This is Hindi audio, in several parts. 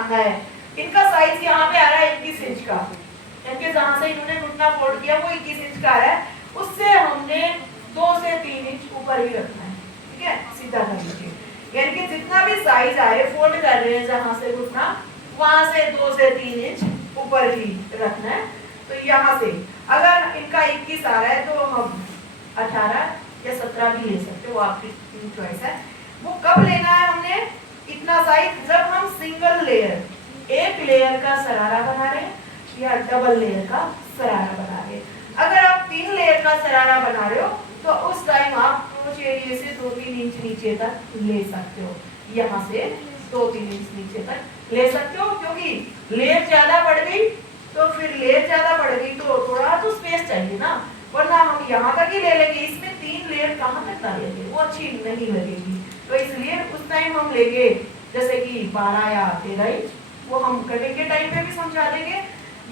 बांधना है। इनका साइज यहाँ पे आ रहा है 21 इंच का, यानी जहाँ से इन्होंने घुटना फोल्ड किया वो 21 इंच का आ रहा है, उससे हमने 2 से 3 इंच ऊपर ही रखना है। ठीक है, सीधा कर लीजिए, यानी कि जितना भी साइज आए फोल्ड कर रहे हैं जहाँ से घुटना, वहां से 2 से 3 इंच ऊपर ही रखना है। तो यहाँ से अगर इनका 21 आ रहा है तो हम 18 या 17 भी ले सकते हो, वो आपकी चॉइस है। वो कब लेना है हमने इतना साइज, जब हम सिंगल लेयर, एक लेयर का शरारा बना रहे हैं या डबल लेयर का शरारा बना रहे हैं। अगर आप 3 लेयर का शरारा बना रहे हो तो उस टाइम आप क्रोच एरिया से 2-3 इंच नीचे तक ले सकते हो, यहाँ से 2-3 इंच नीचे तक ले सकते हो, क्योंकि लेयर ज्यादा बढ़ गई तो फिर लेयर ज्यादा बढ़ गई तो थोड़ा तो स्पेस चाहिए ना, वरना हम यहाँ तक ही ले लेंगे, इसमें 3 लेयर कहाँ तक डालेंगे, वो अच्छी नहीं लगेगी। तो इसलिए उस टाइम हम लेंगे जैसे कि 12 या 13 इंच, वो हम कटिंग के टाइम पे भी समझा देंगे।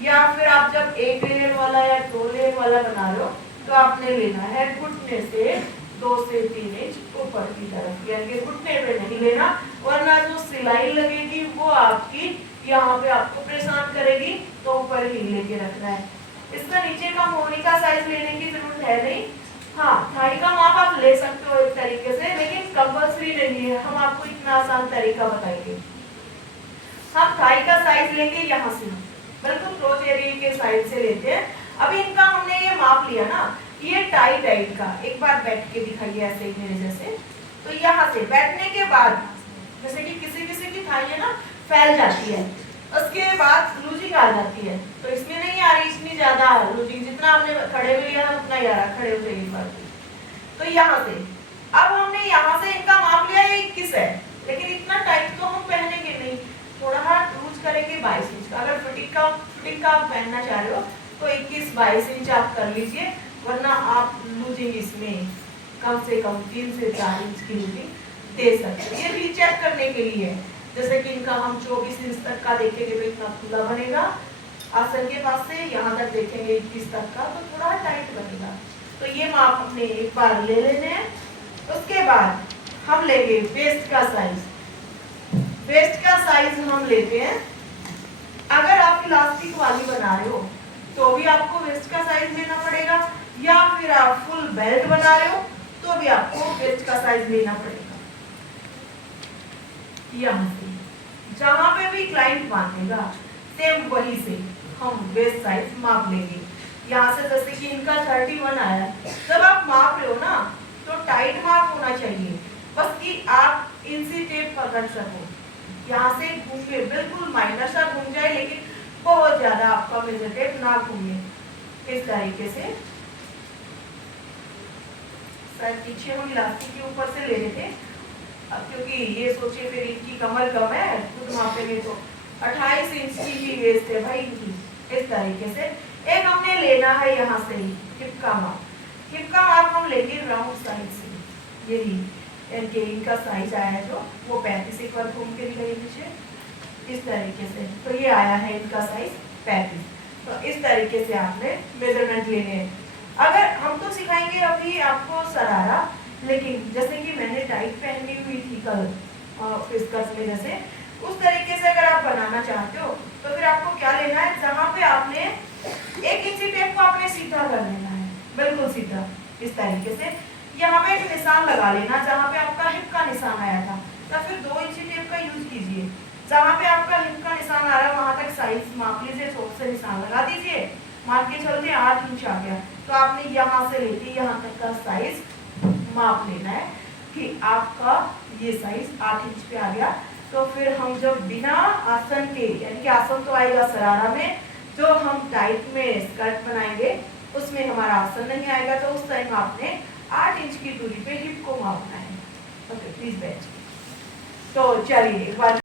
या फिर आप जब 1 लेयर वाला या 2 लेयर वाला बना रहे हो तो आपने लेना है घुटने से 2 से 3 इंच ऊपर की तरफ, यानी घुटने पे नहीं लेना, वरना जो सिलाई लगेगी वो आपकी यहाँ पे आपको परेशान करेगी, तो ऊपर ही लेके रखना है। इसका नीचे का मोहनी का साइज लेने की जरूरत है नहीं। हाँ, थाई का माप आप ले सकते हो एक तरीके से, लेकिन कंपल्सरी नहीं है, हम आपको इतना आसान तरीका बताएंगे। हम थाई का साइज लेंगे यहाँ से, बिल्कुल क्रोच एरिया के साइड से लेते हैं। अभी इनका हमने ये माप लिया ना, ये टाई टाइट का, एक बार बैठ के दिखाइए ऐसे ही मेरे जैसे। तो यहाँ से बैठने के बाद जैसे कि किसी किसी की थाई है ना फैल जाती है, उसके बाद लूजिंग आ जाती है, तो इसमें नहीं आ रही इतनी ज्यादा लूजिंग, जितना आपने खड़े हुए लिया उतना ही आ रहा, खड़े हो जाइए एक बार। तो यहाँ से अब हमने यहाँ से इनका माप लिया 21 है, लेकिन इतना टाइट तो हम पहनेंगे नहीं, थोड़ा हाथ लूज करेंगे 22 इंच का। अगर फिटिंग का आप पहनना चाह रहे हो तो 21-22 इंच आप कर लीजिए, वरना आप लूजिंग इसमें कम से कम 3 से 4 इंच की लूजिंग दे सकते हैं। ये भी चेक करने के लिए, जैसे कि इनका हम 24 इंच तक का देखेंगे तो इतना खुला बनेगा, आसन के पास से यहाँ तक देखेंगे 21 तक का तो थोड़ा टाइट बनेगा। तो ये माप हमने एक बार ले लेने हैं। उसके बाद हम लेंगे वेस्ट का साइज। वेस्ट का साइज हम लेते हैं, अगर आप इलास्टिक वाली बना रहे हो तो भी आपको वेस्ट का साइज लेना पड़ेगा, या फिर आप फुल बेल्ट बना रहे हो तो भी आपको वेस्ट का साइज लेना पड़ेगा। यहाँ से जहां पे भी क्लाइंट मांगेगा सेम वही से हम वेस्ट साइज माप लेंगे। यहाँ से जैसे कि इनका 31 आया, जब आप माप रहे हो ना तो टाइट माप होना चाहिए, बस कि आप इंची टेप पकड़ सको, यहाँ से घूमे बिल्कुल माइनर सा घूम जाए, लेकिन बहुत ज्यादा आपका मेजर टेप ना घूमे, इस तरीके से। सर पीछे हम इलास्टिक के ऊपर से ले रहे थे, अब क्योंकि ये सोचे फिर इनकी कमर कम है, खुद मापेंगे तो 28 इंच की ही वेस्ट है भाई इनकी, इस तरीके से। एक हमने लेना है यहाँ से ही हिप का माप, हिप का माप हम लेंगे राउंड साइड से, यही इनके इनका साइज आया है जो वो 35, एक बार घूम के दिखाइए पीछे, इस तरीके से। तो ये आया है इनका साइज 35, तो इस तरीके से आपने मेजरमेंट लेने हैं। अगर हम तो सिखाएंगे अभी आपको शरारा, लेकिन जैसे कि मैंने टाइट पहनी हुई थी कल फिस्कर्स में, जैसे उस तरीके से अगर आप बनाना चाहते हो तो फिर आपको क्या लेना है, जहाँ पे आपने 1 इंची टेप को आपने सीधा कर लेना है, बिल्कुल सीधा, इस तरीके से। यहाँ पे एक निशान लगा लेना जहाँ पे आपका हिप का निशान आया था, या फिर 2 इंची टेप का यूज कीजिए, जहाँ पे आपका हिप का निशान आ रहा है वहां तक साइज माप लीजिए, चौक से निशान लगा दीजिए, मान के चलते 8 इंच आ गया, तो आपने यहाँ से लेके यहाँ तक का साइज माप लेना है कि आपका ये साइज 8 इंच पे आ गया। तो फिर हम जब बिना आसन के, यानी कि आसन तो आएगा शरारा में, जो हम टाइट में स्कर्ट बनाएंगे उसमें हमारा आसन नहीं आएगा, तो उस टाइम आपने 8 इंच की दूरी पे हिप को मापना है। ओके, प्लीज बैठ। तो चलिए एक बार